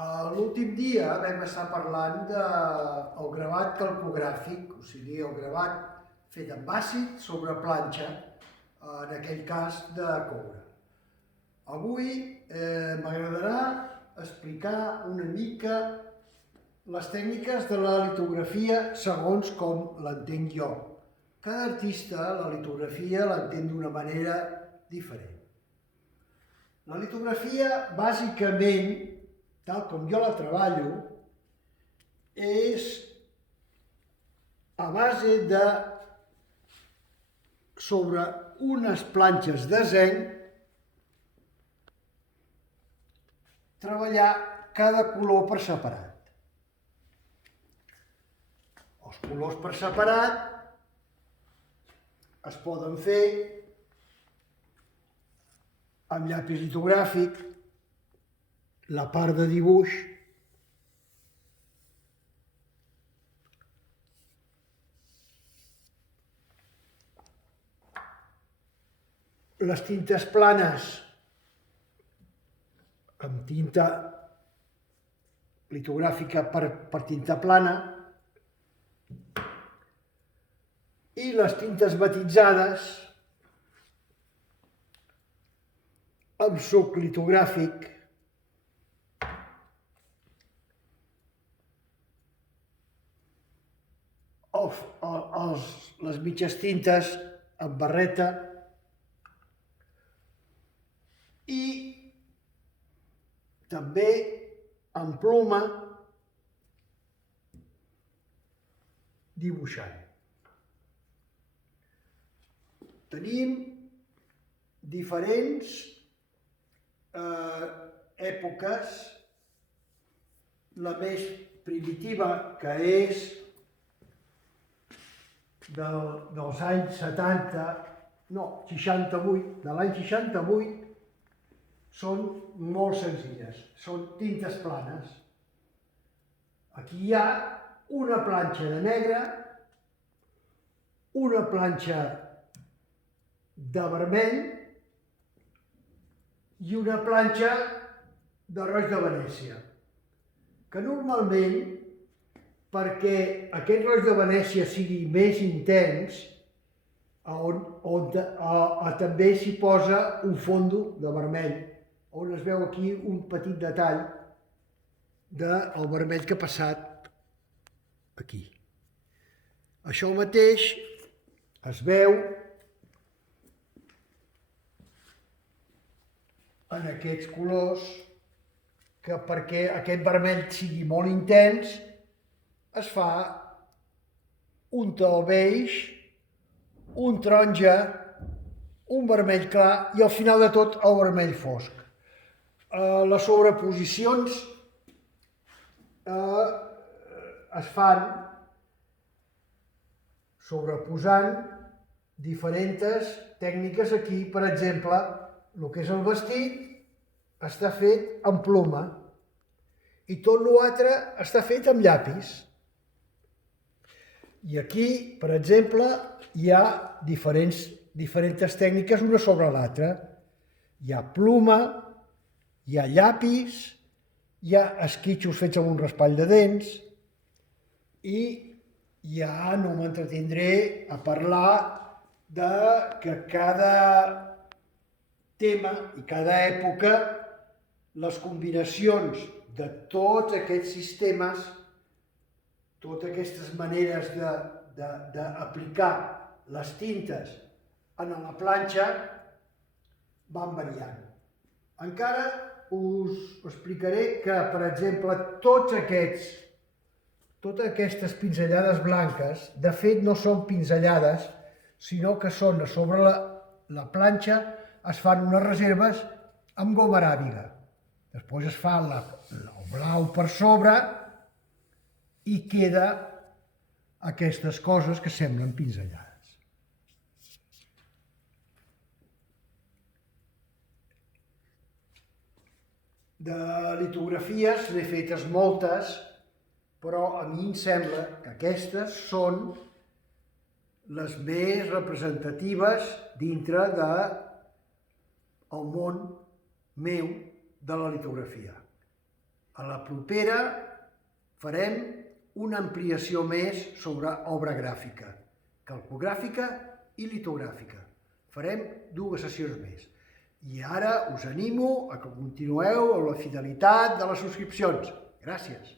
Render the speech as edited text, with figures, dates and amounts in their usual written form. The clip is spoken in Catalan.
L'últim dia vam estar parlant del gravat calcogràfic, o sigui, el gravat fet amb àcid sobre planxa, en aquell cas de coure. Avui m'agradarà explicar una mica les tècniques de la litografia segons com l'entenc jo. Cada artista la litografia l'entén d'una manera diferent. La litografia, bàsicament, tal com jo la treballo, és a base de, sobre unes planxes de zinc, treballar cada color per separat. Els colors per separat es poden fer amb llapis litogràfic, la part de dibuix, les tintes planes amb tinta litogràfica per tinta plana i les tintes matitzades amb suc litogràfic les mitges tintes amb barreta i també amb ploma dibuixant. Tenim diferents èpoques, la més primitiva, que és dels anys 68, de l'any 68, són molt senzilles, són tintes planes. Aquí hi ha una planxa de negre, una planxa de vermell i una planxa de roig de Venècia, que normalment, perquè aquest roig de Venècia sigui més intens, també s'hi posa un fondo de vermell, on es veu aquí un petit detall del vermell que ha passat aquí. Això mateix es veu en aquests colors, que perquè aquest vermell sigui molt intens, es fa un to beix, un taronja, un vermell clar i al final de tot el vermell fosc. Les sobreposicions es fan sobreposant diferents tècniques. Aquí, per exemple, el que és el vestit està fet amb ploma i tot l'altre està fet amb llapis. I aquí, per exemple, hi ha diferents tècniques una sobre l'altra. Hi ha ploma, hi ha llapis, hi ha esquitxos fets amb un raspall de dents i ja no m'entretindré a parlar de que cada tema i cada època, les combinacions de tots aquests sistemes, totes aquestes maneres d'aplicar les tintes en la planxa van variant. Encara us explicaré que, per exemple, totes aquestes pinzellades blanques, de fet no són pinzellades, sinó que són a sobre la planxa, es fan unes reserves amb goma aràbiga. Després es fa el blau per sobre i queda aquestes coses que semblen pinzellades. De litografies n'he fetes moltes, però a mi em sembla que aquestes són les més representatives dintre del món meu de la litografia. A la propera farem una ampliació més sobre obra gràfica, calcogràfica i litogràfica. Farem 2 sessions més. I ara us animo a que continueu amb la fidelitat de les subscripcions. Gràcies.